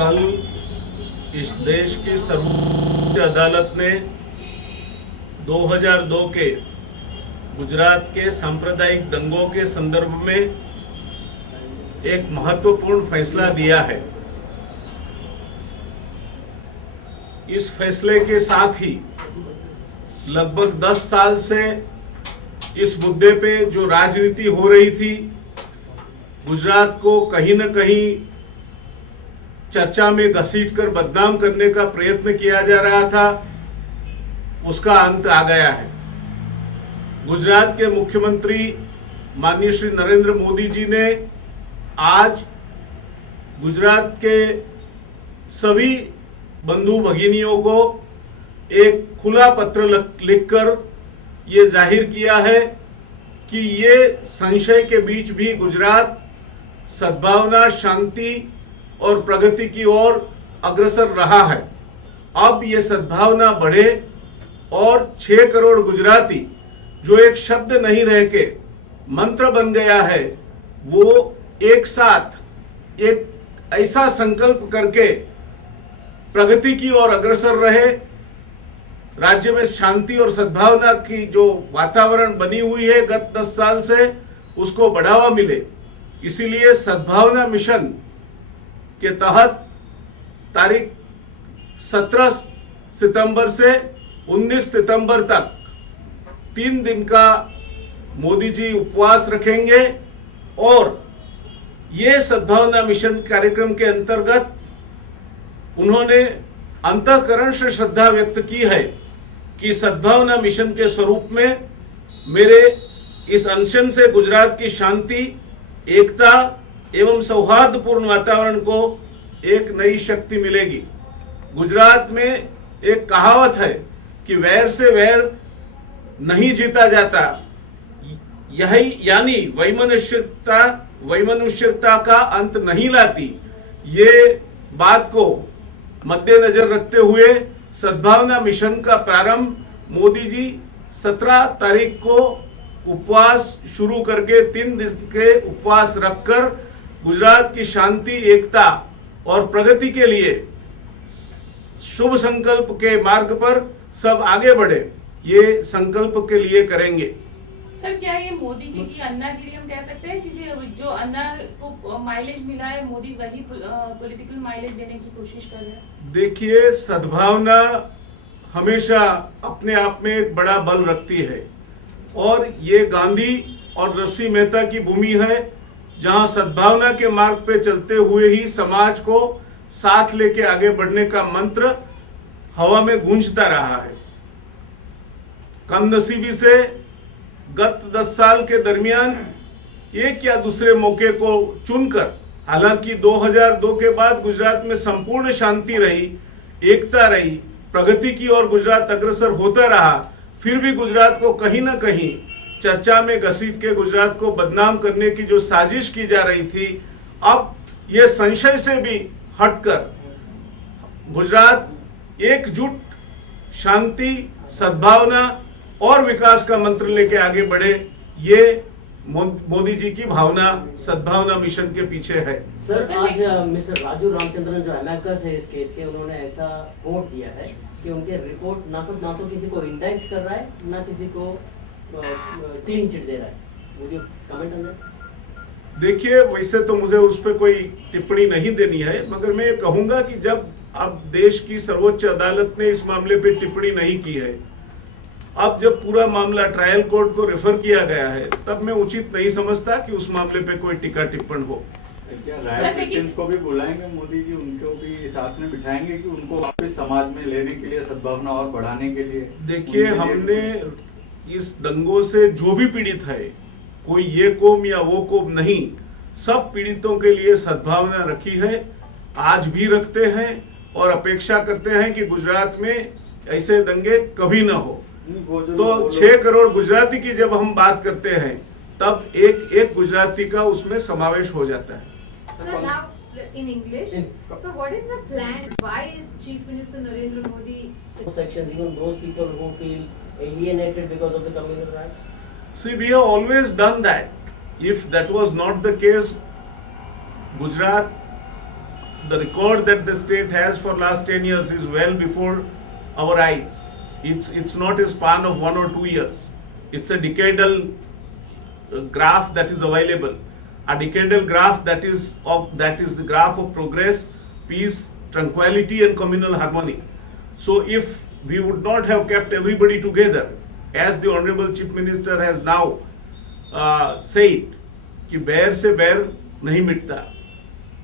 कल इस देश की सर्वोच्च अदालत ने 2002 के गुजरात के सांप्रदायिक दंगों के संदर्भ में एक महत्वपूर्ण फैसला दिया है। इस फैसले के साथ ही लगभग 10 साल से इस मुद्दे पे जो राजनीति हो रही थी, गुजरात को कहीं न कहीं चर्चा में घसीटकर बदनाम करने का प्रयत्न किया जा रहा था, उसका अंत आ गया है। गुजरात के मुख्यमंत्री माननीय श्री नरेंद्र मोदी जी ने आज गुजरात के सभी बंधु भगिनियों को एक खुला पत्र लिखकर ये जाहिर किया है कि ये संशय के बीच भी गुजरात सद्भावना, शांति और प्रगति की ओर अग्रसर रहा है। अब ये सद्भावना बढ़े और 6 करोड़ गुजराती जो एक शब्द नहीं रह के मंत्र बन गया है, वो एक साथ एक ऐसा संकल्प करके प्रगति की ओर अग्रसर रहे, राज्य में शांति और सद्भावना की जो वातावरण बनी हुई है गत 10 साल से, उसको बढ़ावा मिले। इसीलिए सद्भावना मिशन के तहत तारीख 17 सितंबर से 19 सितंबर तक 3 दिन का मोदी जी उपवास रखेंगे और ये सद्भावना मिशन कार्यक्रम के अंतर्गत उन्होंने अंतःकरण से श्रद्धा व्यक्त की है कि सद्भावना मिशन के स्वरूप में मेरे इस अनशन से गुजरात की शांति, एकता एवं सौहार्दपूर्ण वातावरण को एक नई शक्ति मिलेगी। गुजरात में एक कहावत है कि वैर से वैर नहीं जीता जाता, यही यानी वैमनस्यता का अंत नहीं लाती। ये बात को मद्देनजर रखते हुए सद्भावना मिशन का प्रारंभ मोदी जी 17 तारीख को उपवास शुरू करके 3 दिन के उपवास रखकर गुजरात की शांति, एकता और प्रगति के लिए शुभ संकल्प के मार्ग पर सब आगे बढ़े, ये संकल्प के लिए करेंगे। सर, क्या ये मोदी जी की अन्नागिरी हम कह सकते हैं? क्योंकि जो अन्ना को माइलेज मिला है, मोदी वही पॉलिटिकल माइलेज देने की कोशिश कर रहे हैं। देखिए, सद्भावना हमेशा अपने आप में एक बड़ा बल रखती है और ये गांधी और नरसिंह मेहता की भूमि है, जहां सद्भावना के मार्ग पे चलते हुए ही समाज को साथ लेके आगे बढ़ने का मंत्र हवा में गूंजता रहा है। कमनसीबी से गत 10 साल के दरमियान एक या दूसरे मौके को चुनकर, हालांकि 2002 के बाद गुजरात में संपूर्ण शांति रही, एकता रही, प्रगति की ओर गुजरात अग्रसर होता रहा, फिर भी गुजरात को कहीं ना कहीं चर्चा में घसीट के गुजरात को बदनाम करने की जो साजिश की जा रही थी, अब ये संशय से भी हटकर गुजरात एकजुट शांति, सद्भावना और विकास का मंत्र लेके आगे बढ़े, ये मोदी जी की भावना सद्भावना मिशन के पीछे है। सर, आज मिस्टर राजू रामचंद्रन जो एमेकस है इस केस के, उन्होंने ऐसा कोट दिया है कि उनके रिपोर्ट ना तो किसी को इंडाइक्ट कर रहा है, ना किसी को क्लीन चिट दे रहा है। Would you comment on that? देखिए, वैसे तो मुझे उस पर कोई टिप्पणी नहीं देनी है, मगर मैं कहूंगा कि जब अब देश की सर्वोच्च अदालत ने इस मामले पे टिप्पणी नहीं की है, अब जब पूरा मामला ट्रायल कोर्ट को रेफर किया गया है, तब मैं उचित नहीं समझता कि उस मामले पे कोई टीका टिप्पण हो। क्या राय विक्टिम्स को भी बुलाएंगे मोदी जी, उनको भी साथ में बिठाएंगे कि उनको वापस समाज में लेने के लिए, सद्भावना और बढ़ाने के लिए? देखिए, हमने इस दंगों से जो भी पीड़ित है, कोई ये कौम या वो कौम नहीं, सब पीड़ितों के लिए सद्भावना रखी है, आज भी रखते हैं और अपेक्षा करते हैं कि गुजरात में ऐसे दंगे कभी ना हो। तो 6 करोड़ गुजराती की जब हम बात करते हैं, तब एक गुजराती का उसमें समावेश हो जाता है। Sir, now in English. So what is the plan? Why is Chief Minister Narendra Modi sections, even those people who feel alienated because of the communal rights? See, we have always done that. If that was not the case, Gujarat the record that the state has for last 10 years is well before our eyes. It's not a span of 1 or 2 years. It's a decadal graph that is available. A decadal graph that is the graph of progress, peace, tranquility and communal harmony. So if we would not have kept everybody together, as the Honorable Chief Minister has now said, कि बैर से बैर नहीं मिटता,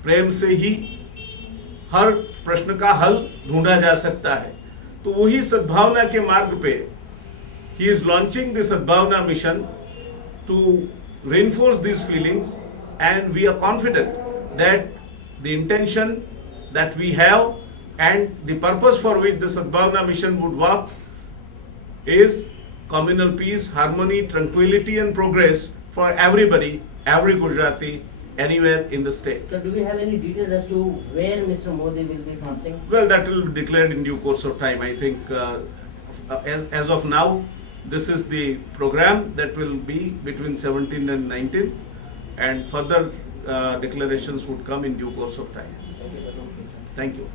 प्रेम से ही हर प्रश्न का हल ढूंढा जा सकता है. तो वही सद्भावना के मार्ग पे he is launching the Sadbhavana mission to reinforce these feelings, and we are confident that the intention that we have and the purpose for which the Sadbhavana mission would work is communal peace, harmony, tranquility and progress for everybody, every Gujarati, anywhere in the state. So do we have any details as to where Mr. Modi will be fasting? Well, that will be declared in due course of time. I think as of now, this is the program that will be between 17 and 19, and further declarations would come in due course of time. Thank you, sir. Thank you.